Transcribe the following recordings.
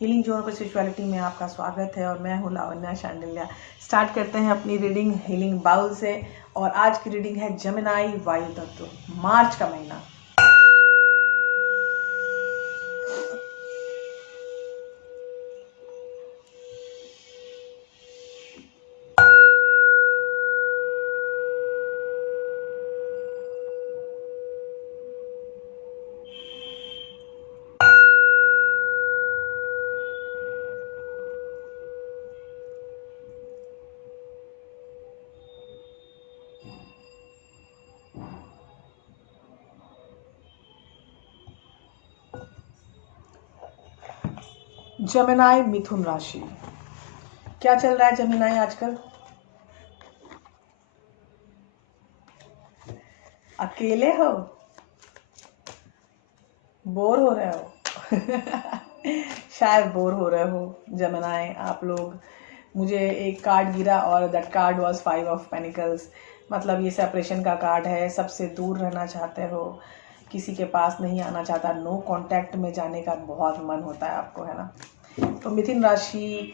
Healing zone पर spirituality में आपका स्वागत है और मैं हूँ लावण्या शांडिल्या। स्टार्ट करते हैं अपनी रीडिंग हीलिंग बाउल से। और आज की रीडिंग है जेमिनी वायु तत्व, मार्च का महीना। जेमिनी मिथुन राशि, क्या चल रहा है जेमिनी आजकल? अकेले हो? बोर हो रहे हो? शायद बोर हो रहे हो जेमिनी आप लोग। मुझे एक कार्ड गिरा और that card was 5 of pentacles. मतलब ये सेपरेशन का कार्ड है, सबसे दूर रहना चाहते हो, किसी के पास नहीं आना चाहता, नो कांटेक्ट में जाने का बहुत मन होता है आपको, है ना। तो मिथुन राशि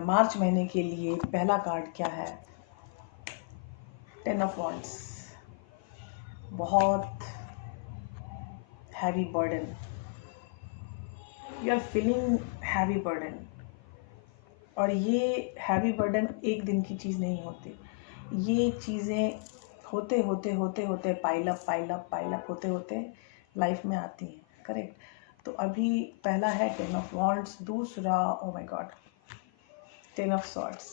मार्च महीने के लिए पहला कार्ड क्या है? 10 ऑफ वॉन्ड्स। बहुत heavy burden, you are feeling heavy burden. और ये हैवी बर्डन एक दिन की चीज़ नहीं होती, ये चीज़ें होते होते होते होते पाइल अप होते होते लाइफ में आती हैं, करेक्ट। तो अभी पहला है 10 ऑफ वॉन्ड्स, दूसरा ओ my God 10 of swords.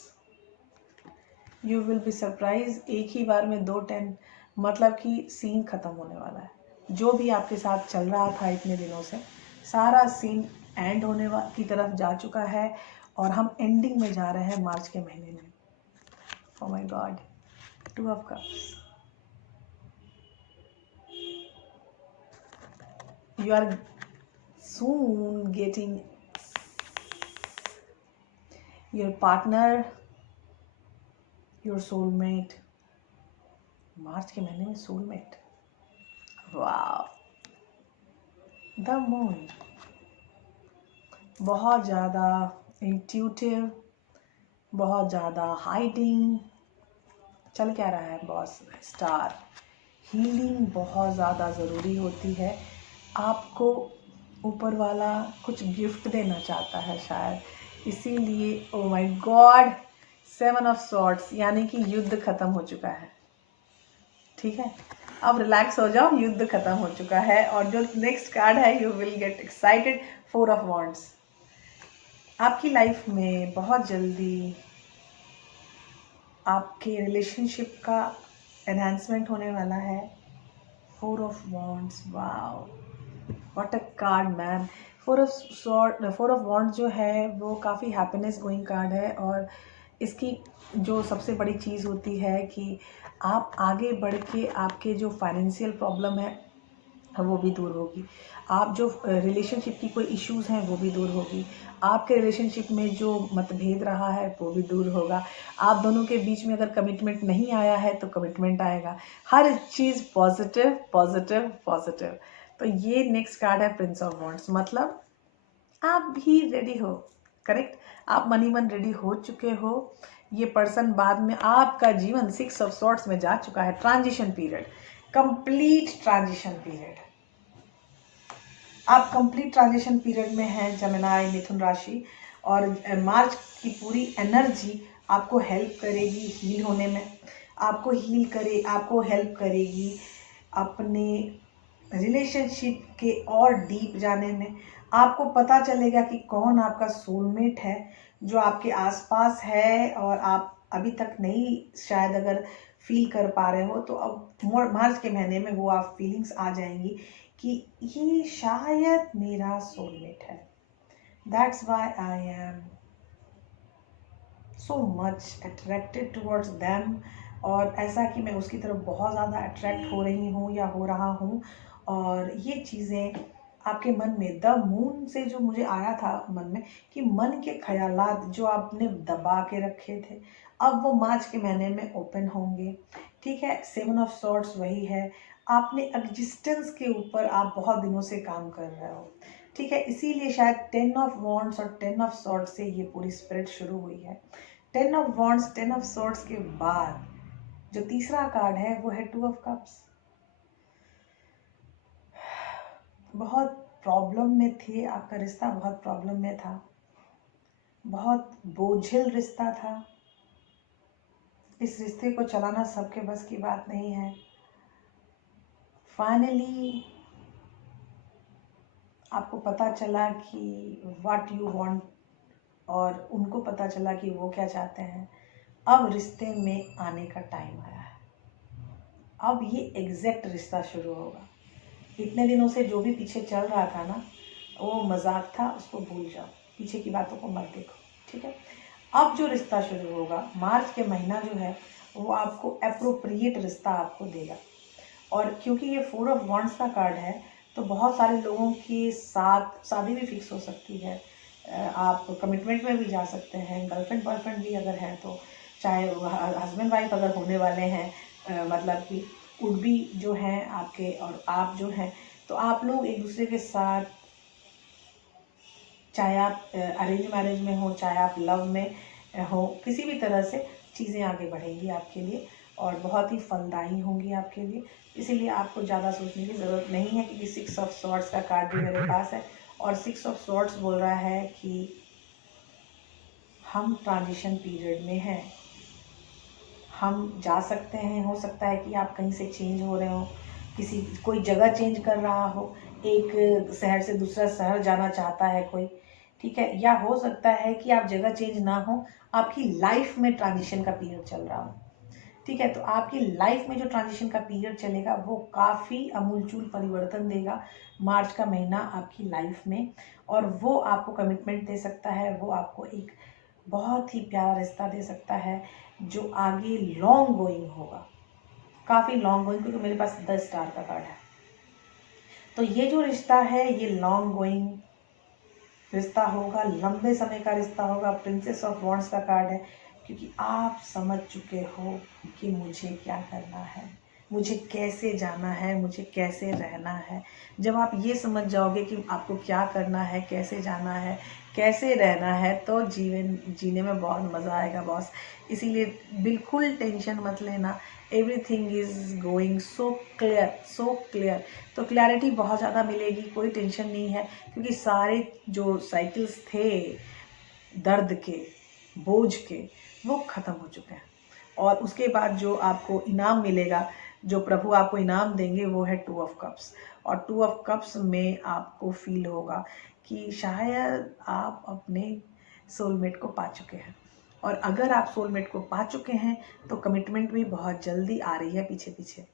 You will be surprise, एक ही बार में 2 10, मतलब कि सीन ख़त्म होने वाला है। जो भी आपके साथ चल रहा था इतने दिनों से, सारा सीन एंड होने की तरफ जा चुका है और हम एंडिंग में जा रहे हैं मार्च के महीने में। Oh my god, 2 of cups. You are soon getting your partner, your soulmate. March के महीने में सोलमेट, वाह। द मून, बहुत ज़्यादा इंट्यूटिव, बहुत ज़्यादा हाइडिंग। चल क्या रहा है बॉस? स्टार। हीलिंग बहुत ज़्यादा ज़रूरी होती है। आपको ऊपर वाला कुछ गिफ्ट देना चाहता है शायद, इसीलिए ओ माय गॉड 7 ऑफ सॉर्ड्स, यानी कि युद्ध खत्म हो चुका है। ठीक है, अब रिलैक्स हो जाओ, युद्ध खत्म हो चुका है। और जो नेक्स्ट कार्ड है, you will get excited, 4 of wands. आपकी लाइफ में बहुत जल्दी आपके रिलेशनशिप का एनहांसमेंट होने वाला है। 4 of wands, wow, what a card man. 4 of wands जो है वो काफ़ी हैप्पीनेस गोइंग कार्ड है। और इसकी जो सबसे बड़ी चीज़ होती है कि आप आगे बढ़ के आपके जो फाइनेंशियल प्रॉब्लम है वो भी दूर होगी। आप जो रिलेशनशिप की कोई इश्यूज हैं वो भी दूर होगी। आपके रिलेशनशिप में जो मतभेद रहा है वो भी दूर होगा। आप दोनों के बीच में अगर कमिटमेंट नहीं आया है तो कमिटमेंट आएगा। हर चीज़ पॉजिटिव पॉजिटिव पॉजिटिव। तो ये नेक्स्ट कार्ड है प्रिंस ऑफ वॉन्ड्स, मतलब आप भी रेडी हो, करेक्ट। आप मनी मन रेडी हो चुके हो। ये पर्सन बाद में आपका जीवन 6 ऑफ सॉर्ड्स में जा चुका है। Transition period, complete transition period. आप कंप्लीट ट्रांजिशन पीरियड में हैं जेमिनी मिथुन राशि। और मार्च की पूरी एनर्जी आपको हेल्प करेगी हील होने में, आपको हेल्प करेगी अपने रिलेशनशिप के और डीप जाने में। आपको पता चलेगा कि कौन आपका सोलमेट है जो आपके आसपास है और आप अभी तक नहीं शायद अगर फील कर पा रहे हो, तो अब मार्च के महीने में वो आप फीलिंग्स आ जाएंगी कि ये शायद मेरा सोलमेट है। That's why I am so much attracted towards them. और ऐसा कि मैं उसकी तरफ बहुत ज़्यादा अट्रैक्ट हो रही हूँ या हो रहा हूँ। और ये चीज़ें आपके मन में, द मून से जो मुझे आया था मन में कि मन के ख्यालात जो आपने दबा के रखे थे, अब वो मार्च के महीने में ओपन होंगे। ठीक है, 7 ऑफ सॉर्ड्स वही है। आपने एग्जिस्टेंस के ऊपर आप बहुत दिनों से काम कर रहे हो। ठीक है, इसीलिए शायद 10 ऑफ वॉन्ड्स और 10 ऑफ सॉर्ड्स से ये पूरी स्प्रेड शुरू हुई है। 10 ऑफ वॉन्ड्स 10 ऑफ सॉर्ड्स के बाद जो तीसरा कार्ड है वो है 2 ऑफ कप्स। बहुत प्रॉब्लम में थे, आपका रिश्ता बहुत प्रॉब्लम में था, बहुत बोझिल रिश्ता था। इस रिश्ते को चलाना सबके बस की बात नहीं है। फाइनली आपको पता चला कि व्हाट यू वांट, और उनको पता चला कि वो क्या चाहते हैं। अब रिश्ते में आने का टाइम आया है। अब ये एग्जैक्ट रिश्ता शुरू होगा। इतने दिनों से जो भी पीछे चल रहा था ना, वो मजाक था, उसको भूल जाओ, पीछे की बातों को मत देखो, ठीक है। अब जो रिश्ता शुरू होगा, मार्च के महीना जो है वो आपको अप्रोप्रिएट रिश्ता आपको देगा। और क्योंकि ये 4 ऑफ वॉन्ड्स का कार्ड है, तो बहुत सारे लोगों के साथ शादी भी फिक्स हो सकती है। आप कमिटमेंट में भी जा सकते हैं। गर्लफ्रेंड बॉयफ्रेंड भी अगर है तो, चाहे हस्बैंड वाइफ अगर होने वाले हैं, मतलब कि वुड बी जो हैं आपके और आप जो हैं, तो आप लोग एक दूसरे के साथ, चाहे आप अरेंज मैरिज में हो, चाहे आप लव में हो, किसी भी तरह से चीज़ें आगे बढ़ेंगी आपके लिए और बहुत ही फलदायी होंगी आपके लिए। इसीलिए आपको ज़्यादा सोचने की ज़रूरत नहीं है, क्योंकि 6 ऑफ सॉर्ड्स का कार्ड भी मेरे पास है और 6 ऑफ सॉर्ड्स बोल रहा है कि हम ट्रांजिशन पीरियड में हैं। हम जा सकते हैं, हो सकता है कि आप कहीं से चेंज हो रहे हो, कोई जगह चेंज कर रहा हो, एक शहर से दूसरा शहर जाना चाहता है कोई, ठीक है। या हो सकता है कि आप जगह चेंज ना हो, आपकी लाइफ में ट्रांजिशन का पीरियड चल रहा हो, ठीक है। तो आपकी लाइफ में जो ट्रांजिशन का पीरियड चलेगा वो काफ़ी अमूलचूल परिवर्तन देगा मार्च का महीना आपकी लाइफ में, और वो आपको कमिटमेंट दे सकता है, वो आपको एक बहुत ही प्यारा रिश्ता दे सकता है जो आगे लॉन्ग गोइंग होगा, काफ़ी लॉन्ग गोइंग, क्योंकि मेरे पास 10 स्टार का कार्ड है। तो ये जो रिश्ता है ये लॉन्ग गोइंग रिश्ता होगा, लंबे समय का रिश्ता होगा। प्रिंसेस ऑफ वॉन्ड्स का कार्ड है, क्योंकि आप समझ चुके हो कि मुझे क्या करना है, मुझे कैसे जाना है, मुझे कैसे रहना है। जब आप ये समझ जाओगे कि आपको क्या करना है, कैसे जाना है, कैसे रहना है, तो जीवन जीने में बहुत मज़ा आएगा बॉस। इसीलिए बिल्कुल टेंशन मत लेना। Everything is going so clear, so clear. तो क्लैरिटी बहुत ज़्यादा मिलेगी, कोई टेंशन नहीं है, क्योंकि सारे जो साइकिल्स थे दर्द के, बोझ के, वो ख़त्म हो चुके हैं। और उसके बाद जो आपको इनाम मिलेगा, जो प्रभु आपको इनाम देंगे, वो है 2 ऑफ कप्स। और 2 ऑफ कप्स में आपको फील होगा कि शायद आप अपने सोलमेट को पा चुके हैं। और अगर आप सोलमेट को पा चुके हैं तो कमिटमेंट भी बहुत जल्दी आ रही है पीछे पीछे।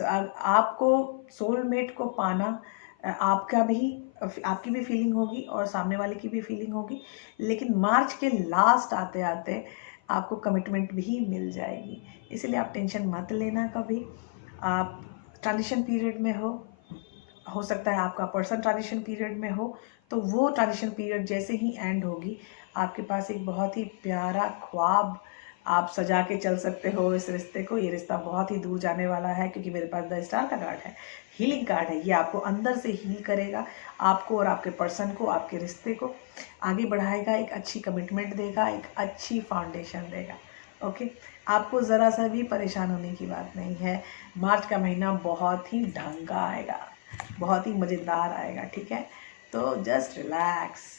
आपको सोलमेट को पाना, आपकी भी फीलिंग होगी और सामने वाले की भी फीलिंग होगी, लेकिन मार्च के लास्ट आते आते आपको कमिटमेंट भी मिल जाएगी। इसलिए आप टेंशन मत लेना कभी। आप ट्रांजिशन पीरियड में हो सकता है आपका पर्सन ट्रांजिशन पीरियड में हो, तो वो ट्रांजिशन पीरियड जैसे ही एंड होगी, आपके पास एक बहुत ही प्यारा ख्वाब आप सजा के चल सकते हो इस रिश्ते को। ये रिश्ता बहुत ही दूर जाने वाला है, क्योंकि मेरे पास 10 स्टार का कार्ड है, हीलिंग कार्ड है। ये आपको अंदर से हील करेगा, आपको और आपके पर्सन को, आपके रिश्ते को आगे बढ़ाएगा, एक अच्छी कमिटमेंट देगा, एक अच्छी फाउंडेशन देगा। ओके, आपको ज़रा सा भी परेशान होने की बात नहीं है। मार्च का महीना बहुत ही ढंग का आएगा, बहुत ही मज़ेदार आएगा, ठीक है। तो जस्ट रिलैक्स।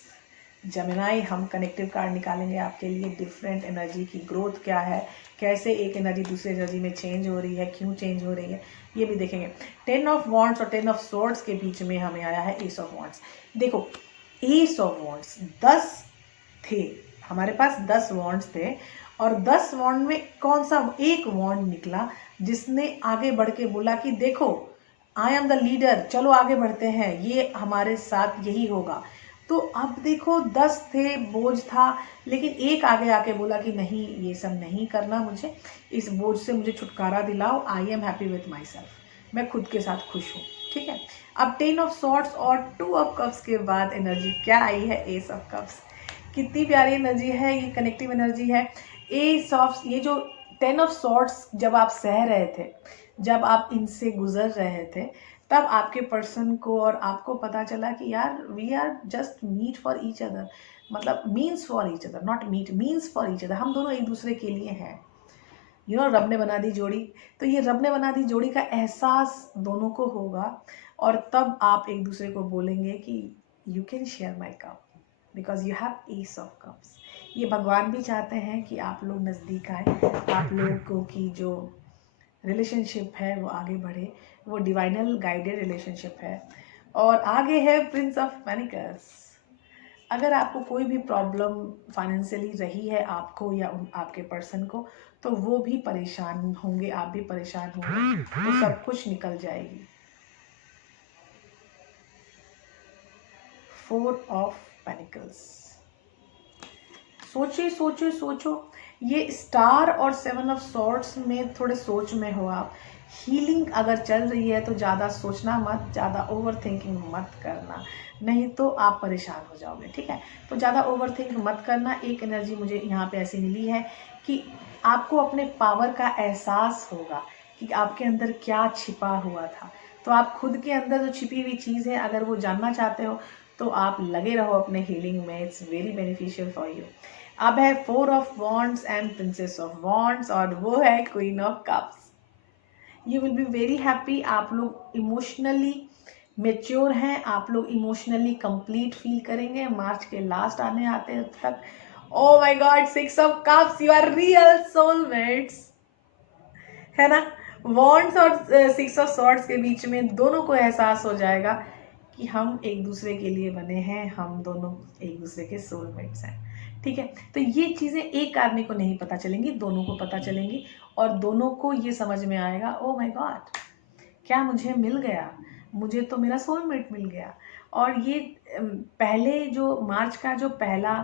जेमिनाई, हम कनेक्टिव कार्ड निकालेंगे आपके लिए। डिफरेंट एनर्जी की ग्रोथ क्या है, कैसे एक एनर्जी दूसरी एनर्जी में चेंज हो रही है, क्यों चेंज हो रही है, ये भी देखेंगे। 10 ऑफ वॉन्ड्स और 10 ऑफ सोर्ड्स के बीच में हमें आया है एस ऑफ वॉन्ड्स। देखो, एस ऑफ वॉन्ड्स 10 थे, हमारे पास 10 वॉन्ड्स थे, और 10 वॉन्ड में कौन सा एक वॉन्ड निकला जिसने आगे बढ़ के बोला कि देखो, आई एम द लीडर, चलो आगे बढ़ते हैं, ये हमारे साथ यही होगा। तो अब देखो, 10 थे, बोझ था, लेकिन एक आगे आके बोला कि नहीं, ये सब नहीं करना, मुझे इस बोझ से मुझे छुटकारा दिलाओ, I am happy with my self, मैं खुद के साथ खुश हूँ, ठीक है। अब 10 ऑफ सॉर्ड्स और 2 ऑफ कप्स के बाद एनर्जी क्या आई है, एस ऑफ कप्स। कितनी प्यारी एनर्जी है, ये कनेक्टिव एनर्जी है। एस ऑफ, ये जो 10 ऑफ सॉर्ड्स जब आप सह रहे थे, जब आप इनसे गुजर रहे थे, तब आपके पर्सन को और आपको पता चला कि यार we are just meet for each other, मतलब means for each other, not meet, means for each other, हम दोनों एक दूसरे के लिए हैं। रब ने बना दी जोड़ी, तो ये रब ने बना दी जोड़ी का एहसास दोनों को होगा, और तब आप एक दूसरे को बोलेंगे कि you can share my cup because you have S of cups. ये भगवान भी चाहते हैं कि आप लोग नज़दीक आए, आप लोगों की जो रिलेशनशिप है वो आगे बढ़े, वो डिवाइनल गाइडेड रिलेशनशिप है। और आगे है प्रिंस ऑफ पेनिकल्स। अगर आपको कोई भी प्रॉब्लम फाइनेंशियली रही है आपको या आपके पर्सन को, तो वो भी परेशान होंगे, आप भी परेशान होंगे, तो सब कुछ निकल जाएगी। 4 ऑफ पेनिकल्स। सोचिए सोचिए सोचो, ये स्टार और 7 ऑफ सॉर्ड्स में थोड़े सोच में हो आप। हीलिंग अगर चल रही है तो ज़्यादा सोचना मत, ज़्यादा ओवर थिंकिंग मत करना, नहीं तो आप परेशान हो जाओगे, ठीक है। तो ज़्यादा ओवर थिंक मत करना। एक एनर्जी मुझे यहाँ पे ऐसी मिली है कि आपको अपने पावर का एहसास होगा कि आपके अंदर क्या छिपा हुआ था। तो आप खुद के अंदर जो छिपी हुई चीज़ है अगर वो जानना चाहते हो तो आप लगे रहो अपने हीलिंग में, it's very beneficial for you. अब है 4 of wands and princess of wands, और वो है queen of cups. You will be very happy. आप लोग इमोशनली मेच्योर हैं, आप लोग इमोशनली कंप्लीट फील करेंगे मार्च के लास्ट आते तक। Oh my God, 6 of cups, you are real soulmates, है ना। वॉन्ड्स और 6 ऑफ सॉर्ड्स के बीच में दोनों को एहसास हो जाएगा कि हम एक दूसरे के लिए बने हैं, हम दोनों एक दूसरे के सोलमेट्स हैं, ठीक है। तो ये चीज़ें एक आदमी को नहीं पता चलेंगी, दोनों को पता चलेंगी, और दोनों को ये समझ में आएगा, ओ माय गॉड, क्या मुझे मिल गया, मुझे तो मेरा सोलमेट मिल गया। और ये पहले जो मार्च का जो पहला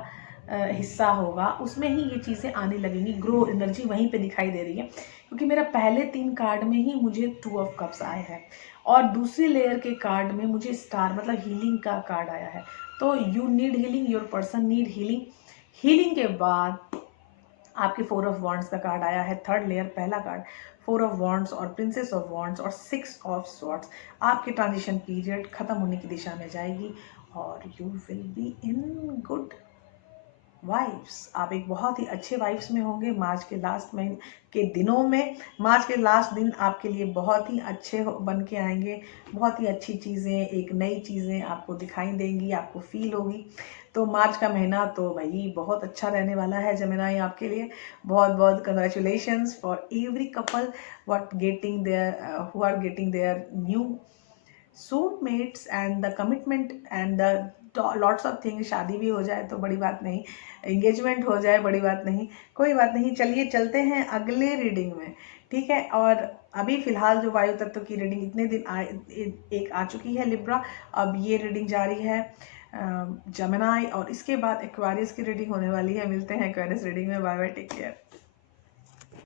हिस्सा होगा उसमें ही ये चीज़ें आने लगेंगी, ग्रो एनर्जी वहीं पे दिखाई दे रही है, क्योंकि मेरा पहले 3 कार्ड में ही मुझे 2 ऑफ कप्स आए हैं, और दूसरी लेयर के कार्ड में मुझे स्टार मतलब हीलिंग का कार्ड आया है। तो you need healing, your person need healing. Healing के बाद आपके 4 ऑफ वॉन्ड्स का कार्ड आया है, 3rd लेयर पहला कार्ड, 4 ऑफ वॉन्ड्स और प्रिंसेस ऑफ वॉन्ड्स और 6 ऑफ स्वॉर्ड्स। आपकी ट्रांजिशन पीरियड खत्म होने की दिशा में जाएगी और you will be in good vibes. आप एक बहुत ही अच्छे वाइब्स में होंगे मार्च के लास्ट महीने के दिनों में। मार्च के लास्ट दिन आपके लिए बहुत ही अच्छे बन के आएंगे, बहुत ही अच्छी चीज़ें, एक नई चीज़ें आपको दिखाई देंगी, आपको फील होगी। तो मार्च का महीना तो भाई बहुत अच्छा रहने वाला है जेमिनी आपके लिए। बहुत बहुत congratulations for every couple what getting there who are getting there new soulmates and the commitment and the lots of things. शादी भी हो जाए तो बड़ी बात नहीं, एंगेजमेंट हो जाए बड़ी बात नहीं, कोई बात नहीं। चलिए चलते हैं अगले रीडिंग में, ठीक है। और अभी फिलहाल जो वायु तत्व की रीडिंग इतने दिन एक आ चुकी है लिब्रा, अब ये रीडिंग जारी है जेमिनी, और इसके बाद एक्वेरियस की रीडिंग होने वाली है। मिलते हैं एक्वेरियस रीडिंग में, बाय बाय, टेक केयर।